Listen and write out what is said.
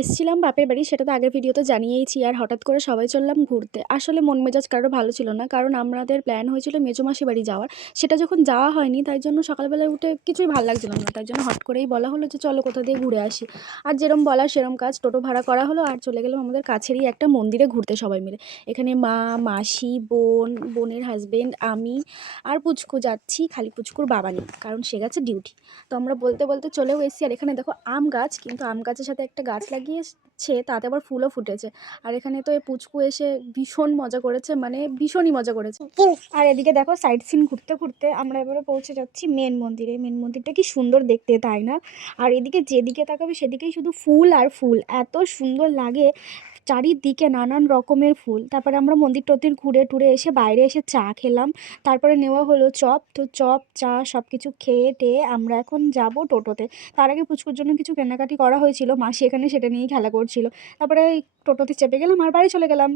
এসছিলাম বাপের বাড়ি, সেটা তো আগের ভিডিওতে জানিয়েইছি। আর হঠাৎ করে সবাই চললাম ঘুরতে। আসলে মন মেজাজ কারো ভালো ছিল না, কারণ আমাদের প্ল্যান হয়েছিল মেজোমাসি বাড়ি যাওয়ার। সেটা যখন যাওয়া হয়নি, তাই জন্য সকালবেলায় উঠে কিছুই ভালো লাগছিল না। তাই জন্য হট করেই বলা হলো যে চলো কোথা দিয়ে ঘুরে আসি। আর যেরম বলা সেরম কাজ, টোটো ভাড়া করা হলো আর চলে গেলাম আমাদের কাছেরই একটা মন্দিরে ঘুরতে সবাই মিলে। এখানে মা, মাসি, বোন, বোনের হাজবেন্ড, আমি আর পুচকু যাচ্ছি, খালি পুচকুর বাবা নেই, কারণ সে গেছে ডিউটি। তো আমরা বলতে বলতে চলেও এসেছি। আর এখানে দেখো আম গাছ, কিন্তু আম গাছের সাথে একটা গাছ লাগিয়েছে, তাতে আবার ফুলও ফুটেছে। আর এখানে তো এই পুচকু এসে ভীষণ মজা করেছে, মানে ভীষণই মজা করেছে। আর এদিকে দেখো সাইড সিন ঘুরতে ঘুরতে আমরা এবারে পৌঁছে যাচ্ছি মেন মন্দিরে। মেন মন্দিরটা কি সুন্দর দেখতে, তাই না? আর এদিকে যেদিকে তাকাবে সেদিকেই শুধু ফুল আর ফুল, এত সুন্দর লাগে। চারিদিকে নানান রকমের ফুল। তারপরে আমরা মন্দির টন্দির ঘুরে টুরে এসে বাইরে এসে চা খেলাম। তারপরে নেওয়া হলো চপ, তো চপ চা সব কিছু খেয়ে টেয়ে আমরা এখন যাব টোটোতে। তার আগে পুচকুর জন্য কিছু কেনাকাটি করা হয়েছিল, মাসি এখানে সেটা নিয়েই খেলা করছিল। তারপরে এই টোটোতে চেপে গেলাম আর বাড়ি চলে গেলাম।